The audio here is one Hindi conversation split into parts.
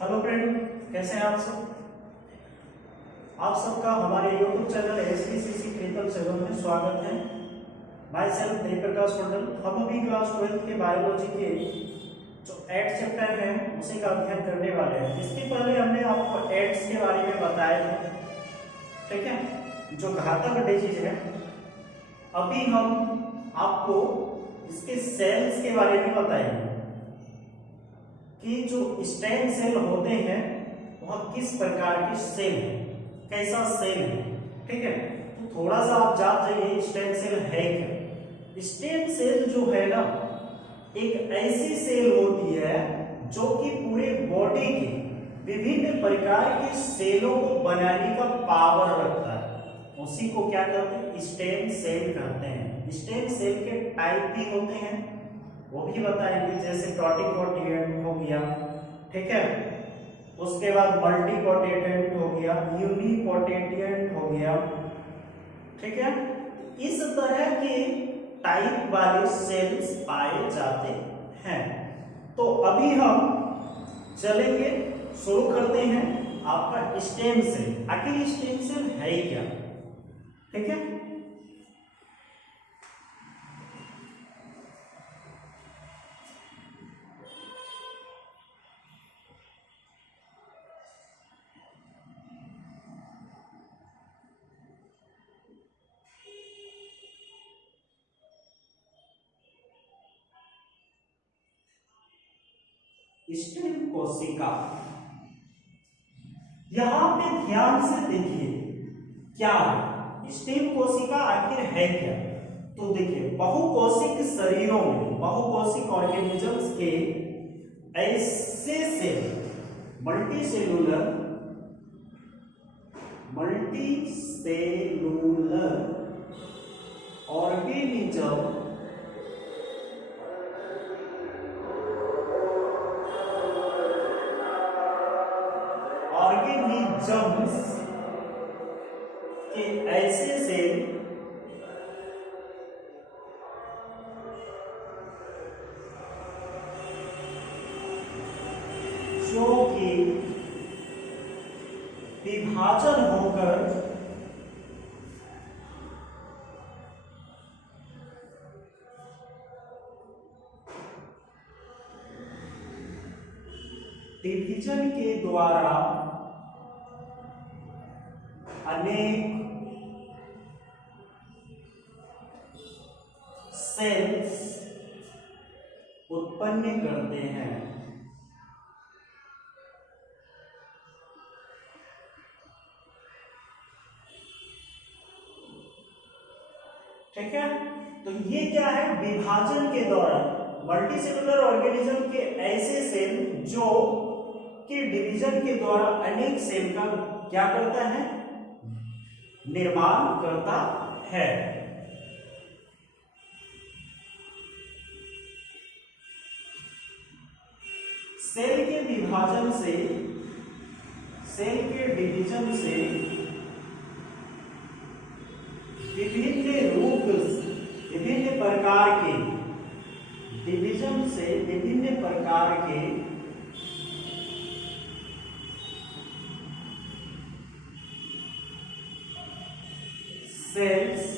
हेलो फ्रेंड, कैसे हैं आप सब। आप सबका हमारे YouTube चैनल SPCC क्रिटिकल 7 में स्वागत है। माई सेल्फ जयप्रकाश मंडल। हम अभी क्लास 12 के बायोलॉजी के जो 8 चैप्टर हैं उसी का अध्ययन करने वाले हैं। इसके पहले हमने आपको एड्स के बारे में बताया था, ठीक है, जो घातक डिजीज है। अभी हम आपको इसके सेल्स के बारे में बताएंगे कि जो स्टेम सेल होते हैं वह किस प्रकार के सेल है, कैसा सेल है, ठीक है। तो थोड़ा सा आप जान जाइए स्टेम सेल है क्या। स्टेम सेल जो है ना, एक ऐसी सेल होती है जो कि पूरे बॉडी के विभिन्न प्रकार के सेलों को बनाने का पावर रखता है। उसी को क्या कहते हैं, स्टेम सेल कहते हैं। स्टेम सेल के टाइप भी होते हैं, वो भी बताएंगे, जैसे टोटिकोटिएंट हो गया, ठीक है, उसके बाद मल्टीपोटेंट हो गया, यूनिपोटेंट हो गया, ठीक है। इस तरह के टाइप वाले सेल्स पाए जाते हैं। तो अभी हम चलेंगे, शुरू करते हैं आपका स्टेम सेल। आखिर स्टेम सेल है क्या, ठीक है। स्टेम कोशिका, यहां पे ध्यान से देखिए क्या है स्टेम कोशिका, आखिर है क्या। तो देखिए, बहुकोशिक शरीरों में, बहुकोशिक ऑर्गेनिजम्स के ऐसे सेल, मल्टीसेलुलर ऑर्गेनिज्म के ऐसे सेल जो कि विभाजन होकर डिवीजन के द्वारा अनेक सेल्स उत्पन्न करते हैं, ठीक है। तो ये क्या है, विभाजन के दौरान मल्टीसेलुलर ऑर्गेनिज्म के ऐसे सेल जो कि डिवीजन के द्वारा अनेक सेल का क्या करता है, निर्माण करता है। सेल के विभाजन से, सेल के डिवीजन से विभिन्न रूप, विभिन्न प्रकार के, डिवीजन से विभिन्न प्रकार के सेल्स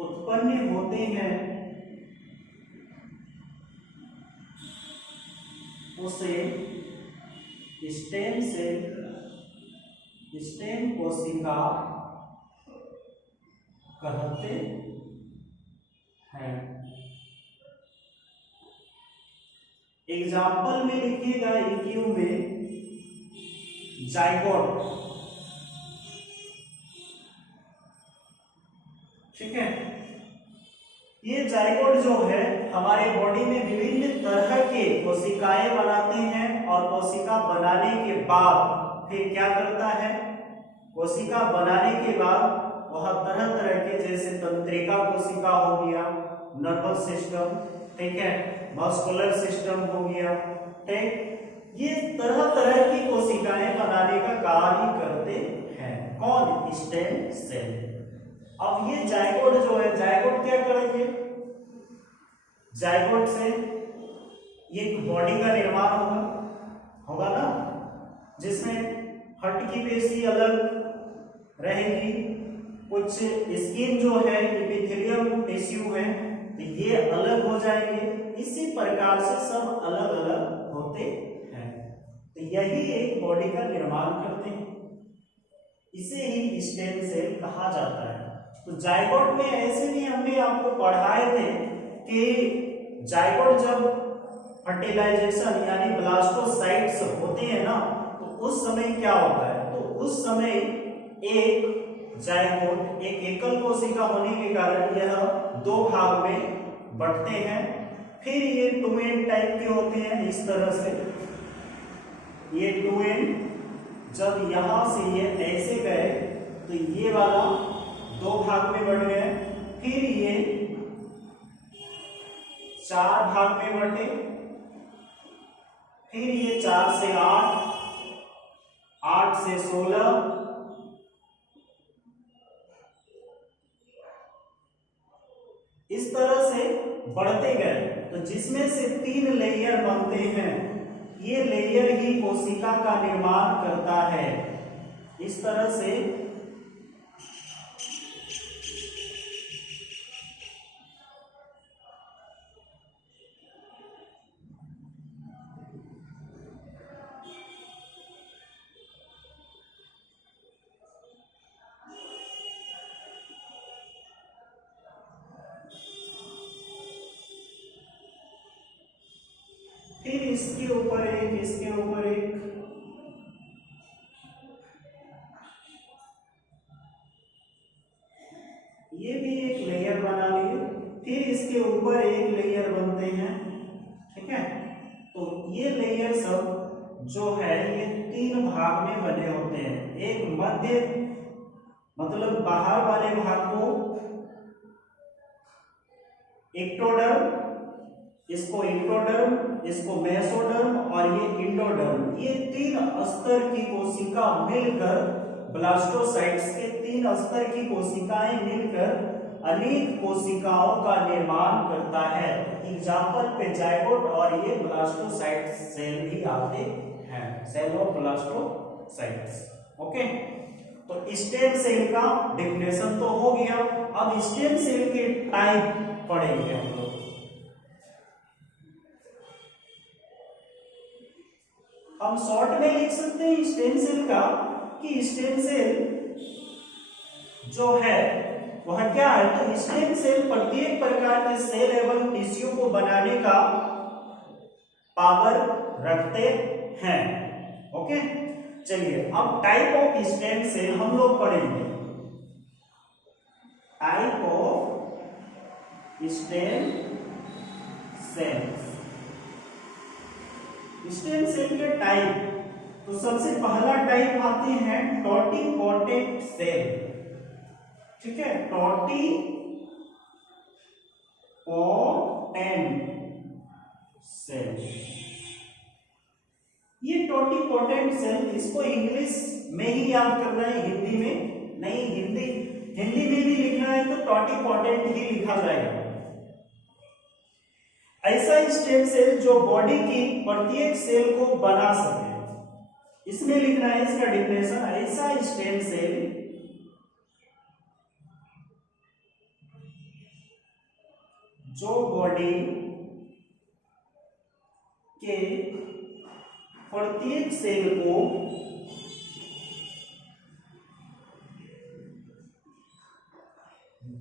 उत्पन्न होते हैं, उसे स्टेम सेल, स्टेम कोशिका कहते हैं। एग्जाम्पल में लिखिएगा EQ में जाइगोट, ठीक है। ये जाइगोट जो है हमारे बॉडी में विभिन्न तरह के कोशिकाएं बनाते हैं, और कोशिका बनाने के बाद फिर क्या करता है, कोशिका बनाने के बाद वह तरह तरह के, जैसे तंत्रिका कोशिका हो गया, नर्वस सिस्टम, ठीक है, मस्कुलर सिस्टम हो गया, ठीक, ये तरह तरह की कोशिकाएं बनाने का कार्य करते हैं। कौन? Stem cell. अब ये जायगोट जो है, जायगोट क्या करेंगे? जायगोट से ये बॉडी का निर्माण होगा ना, जिसमें हड्डी की पेशी अलग रहेगी, कुछ स्किन जो है एपिथेलियम टिश्यू है तो ये अलग हो जाएंगे। इसी प्रकार से सब अलग अलग होते हैं, तो यही एक बॉडी का निर्माण करते हैं। इसे ही स्टेम सेल कहा जाता है। तो जायगोट में ऐसे भी हमने आपको पढ़ाए थे कि जायगोट जब फर्टिलाइजेशन यानी ब्लास्टोसाइट्स होते हैं ना, तो उस समय क्या होता है? तो उस समय एक जायगोट एक एकल कोशिका होने के कारण यह दो भाग में बढ़ते हैं। फिर ये टू एंड टाइप के होते हैं, इस तरह से ये टू एंड, जब यहां से ये ऐसे गए तो ये वाला दो भाग में बढ़ गए, फिर ये चार भाग में बढ़े, फिर ये 4 से 8, 8 से 16, इस तरह से बढ़ते गए। तो जिसमें से 3 लेयर बनते हैं, ये लेयर ही कोशिका का निर्माण करता है। इस तरह से फिर इसके ऊपर एक, इसके ऊपर एक, ये भी एक लेयर बना लिए, फिर इसके ऊपर एक लेयर बनते हैं। ठीक है, तो ये लेयर सब जो है ये 3 भाग में बने होते हैं। एक मध्य, मतलब बाहर वाले भाग को एक्टोडर्म, इसको इंट्रोडर्म, इसको मेसोडर्म और ये इंडोडर्म, ये 3 स्तर की कोशिका मिलकर, ब्लास्टोसाइट्स के 3 स्तर की कोशिकाएं मिलकर अनेक कोशिकाओं का निर्माण करता है। एग्जाम्पल पे जायगोट और ये ब्लास्टोसाइट सेल भी आते हैं, सेल ऑफ ब्लास्टोसाइट्स। ओके, तो स्टेम सेल का डेफिनेशन तो हो गया। अब स्टेम सेल के टाइप पढ़ेंगे हम लोग। हम शॉर्ट में लिख सकते हैं स्टेम सेल का कि स्टेम सेल जो है वह क्या है? तो स्टेम सेल प्रत्येक प्रकार के सेल एवं टिश्यू को बनाने का पावर रखते हैं। ओके, चलिए अब टाइप ऑफ स्टेम सेल हम लोग पढ़ेंगे। Type of stem cells. Stem cell के टाइप, तो सबसे पहला टाइप आते हैं टोटिपोटेंट सेल। ठीक है, टोटिपोटेंट सेल। ये टोटिपोटेंट सेल, इसको इंग्लिश में ही याद करना है, हिंदी में नहीं। हिंदी में भी लिखना है तो टोटिपोटेंट ही लिखा जाएगा। ऐसा स्टेम सेल जो बॉडी की प्रत्येक सेल को बना सके, इसमें लिखना है इसका डेफिनेशन। ऐसा स्टेम सेल जो बॉडी के प्रत्येक सेल को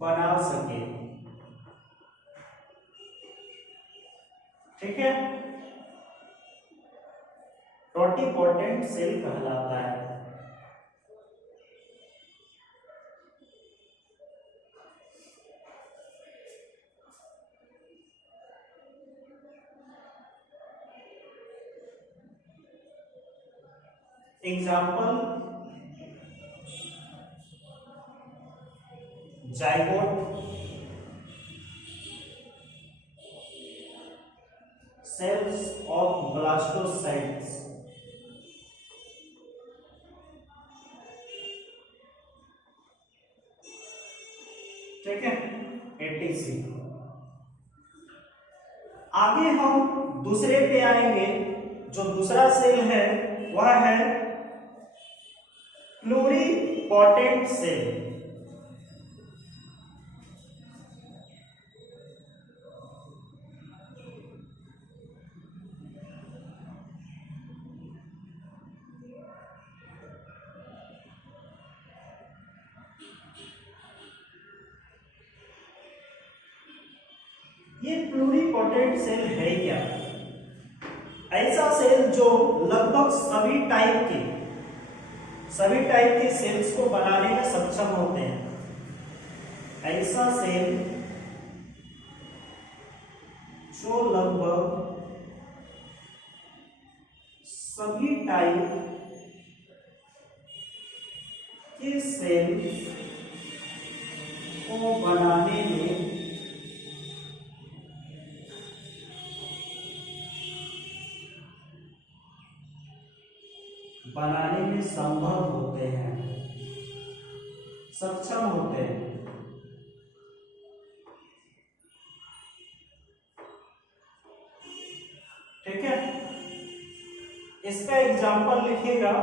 बना सके। ठीक है, टोटिपोटेंट सेल कहलाता है। Example, zygote, cells of blastocysts. etc। आगे हम दूसरे पे आएंगे। जो दूसरा सेल है वह है प्लूरिपोटेंट सेल। ये प्लूरिपोटेंट सेल है क्या? ऐसा सेल जो लगभग सभी टाइप के सेल्स को बनाने में सक्षम होते हैं। ऐसा सेल जो लगभग सभी टाइप के सेल्स को बनाने में संभव होते हैं, सक्षम होते हैं। ठीक है, इसका एग्जांपल लिखिएगा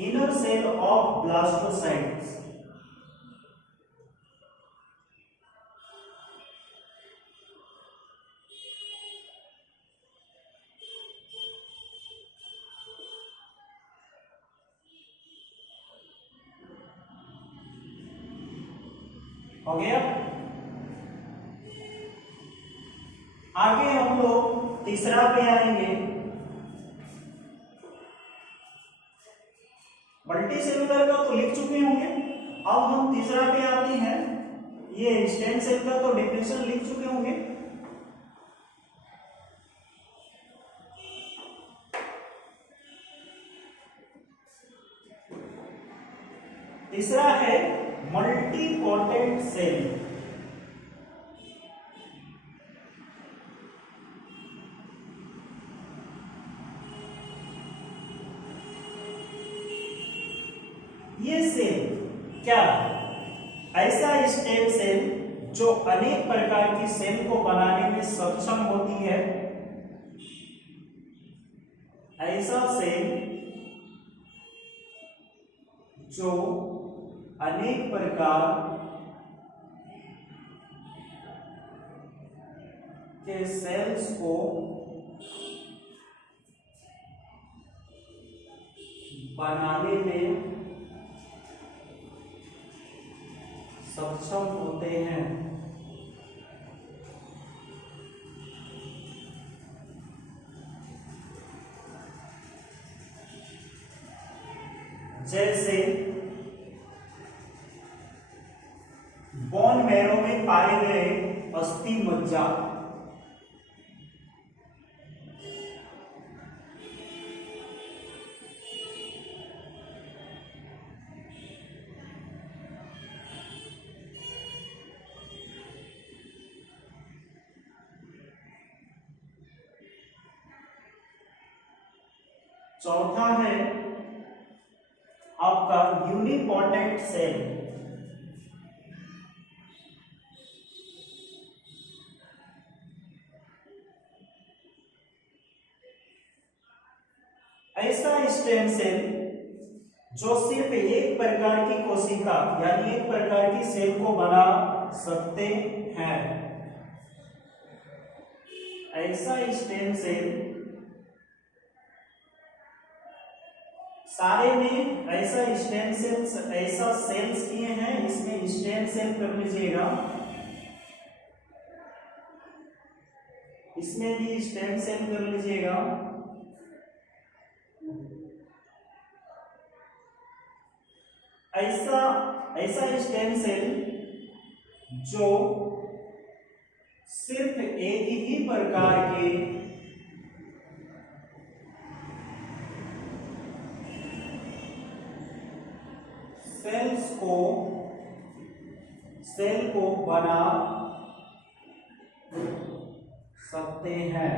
इनर सेल ऑफ ब्लास्टोसाइट्स। हो गया। आगे हम लोग तीसरा पे आएंगे। मल्टी सेलुलर का तो लिख चुके होंगे, अब हम तीसरा पे आते हैं। ये स्टेम सेल का तो डेफिनेशन लिख चुके होंगे। तीसरा है मल्टीपोटेंट सेल। ये सेल क्या? ऐसा स्टेम सेल जो अनेक प्रकार की सेल को बनाने में सक्षम होती है। ऐसा सेल जो अनेक प्रकार के सेल्स को बनाने में सक्षम होते हैं। जैसे बोन मैरो में पाए गए अस्थि मज्जा, चौथा है आपका यूनिपोटेंट सेल। ऐसा स्टेम सेल जो सिर्फ एक प्रकार की कोशिका यानी एक प्रकार की सेल को बना सकते हैं। ऐसा स्टेम सेल सारे में ऐसा स्टेम सेल्स ऐसा सेल्स किए हैं, इसमें स्टेम सेल कर लीजिएगा, इसमें भी स्टेम सेल कर लीजिएगा। ऐसा स्टेम सेल जो सिर्फ एक ही प्रकार के सेल को बना सकते हैं।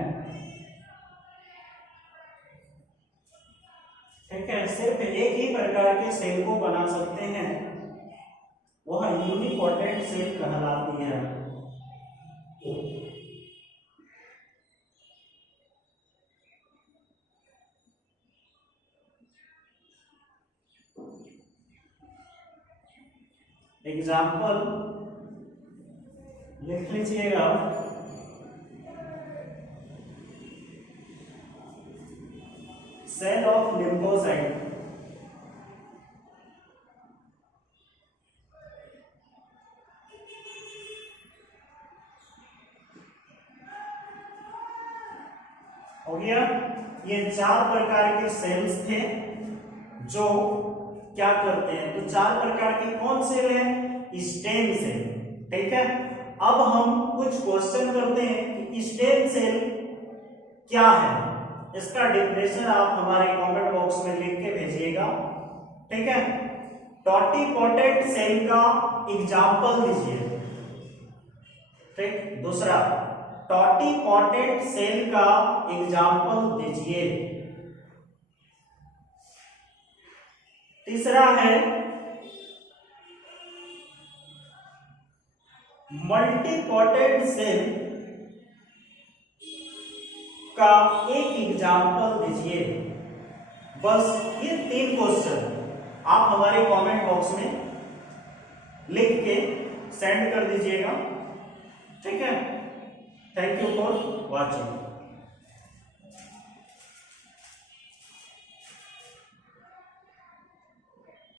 ठीक है, सिर्फ एक ही प्रकार के सेल को बना सकते हैं, वह यूनिपोटेंट सेल कहलाती है। एग्जाम्पल लिख लीजिएगा। सेल ऑफ लिम्फोसाइट, हो गया। ये 4 प्रकार के सेल्स थे जो क्या करते हैं, तो 4 प्रकार के कौन सेल है, स्टेम सेल, ठीक है। अब हम कुछ क्वेश्चन करते हैं कि स्टेम सेल क्या है, इसका डेफिनेशन आप हमारे कमेंट बॉक्स में लिख के भेजिएगा, ठीक है। टोटिपोटेंट सेल का एग्जाम्पल दीजिए, ठीक। दूसरा, टोटिपोटेंट सेल का एग्जाम्पल दीजिए। तीसरा है मल्टीपोटेंट सेल का एक एग्जाम्पल दीजिए। बस ये 3 क्वेश्चन आप हमारे कमेंट बॉक्स में लिख के सेंड कर दीजिएगा, ठीक है। Thank you for watching.